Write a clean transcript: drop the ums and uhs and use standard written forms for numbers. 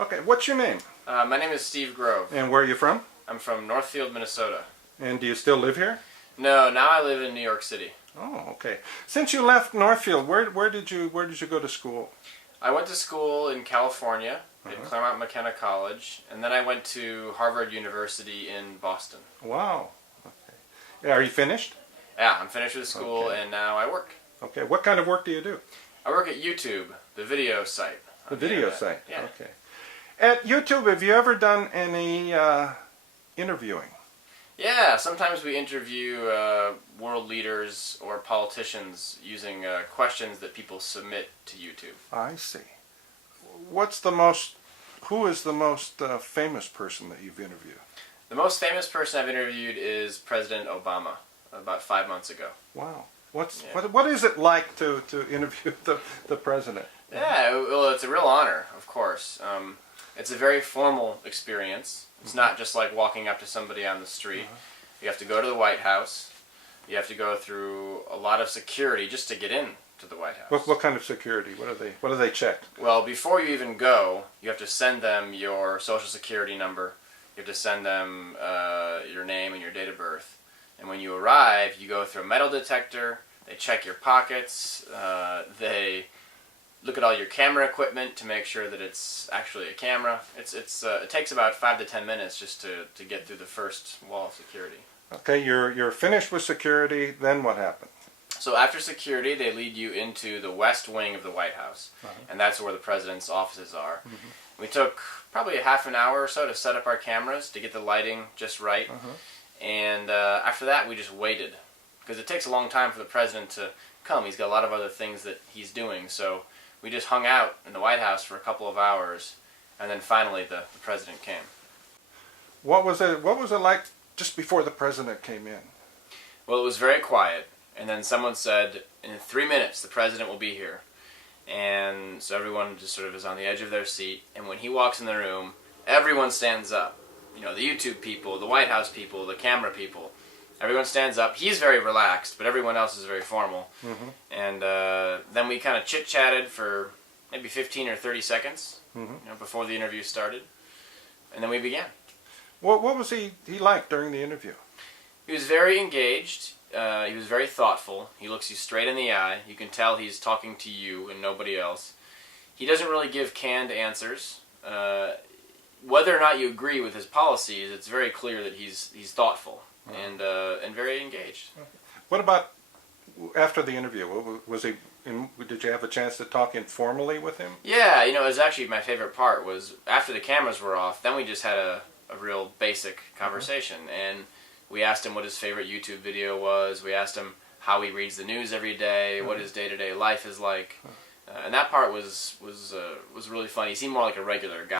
Okay, what's your name? My name is Steve Grove. And where are you from? I'm from Northfield, Minnesota. And do you still live here? No, now I live in New York City. Oh, okay. Since you left Northfield, where did you go to school? I went to school in California at Claremont McKenna College, and then I went to Harvard University in Boston. Wow. Okay. Are you finished? Yeah, I'm finished with school, and now I work. Okay. What kind of work do you do? I work at YouTube, the video site. The video site. Yeah. Okay. At YouTube, have you ever done any interviewing? Yeah, sometimes we interview world leaders or politicians using questions that people submit to YouTube. I see. Who is the most famous person that you've interviewed? The most famous person I've interviewed is President Obama, about 5 months ago. Wow. What is it like to interview the president? Yeah, well, it's a real honor, of course. It's a very formal experience. It's not just like walking up to somebody on the street. You have to go to the White House. You have to go through a lot of security just to get in to the White House. What kind of security? What do they check? Well, before you even go, you have to send them your social security number. You have to send them your name and your date of birth. And when you arrive, you go through a metal detector. They check your pockets. They look at all your camera equipment to make sure that it's actually a camera. It takes about 5 to 10 minutes just to get through the first wall of security. Okay, you're finished with security. Then what happened? So after security, they lead you into the west wing of the White House, and that's where the president's offices are. We took probably a half an hour or so to set up our cameras to get the lighting just right, and after that we just waited, because it takes a long time for the president to come. He's got a lot of other things that he's doing, so we just hung out in the White House for a couple of hours, and then finally the president came. What was it like just before the president came in? Well, it was very quiet, and then someone said, in 3 minutes the president will be here. And so everyone just sort of is on the edge of their seat, and when he walks in the room, everyone stands up. You know, the YouTube people, the White House people, the camera people. Everyone stands up. He's very relaxed, but everyone else is very formal. And then we kind of chit-chatted for maybe 15 or 30 seconds before the interview started. And then we began. What was he like during the interview? He was very engaged. He was very thoughtful. He looks you straight in the eye. You can tell he's talking to you and nobody else. He doesn't really give canned answers. Whether or not you agree with his policies, it's very clear that he's thoughtful and very engaged. What about after the interview? Did you have a chance to talk informally with him? Yeah, it was actually my favorite part was after the cameras were off, then we just had a real basic conversation. And we asked him what his favorite YouTube video was. We asked him how he reads the news every day, what his day-to-day life is like. And that part was really fun. He seemed more like a regular guy.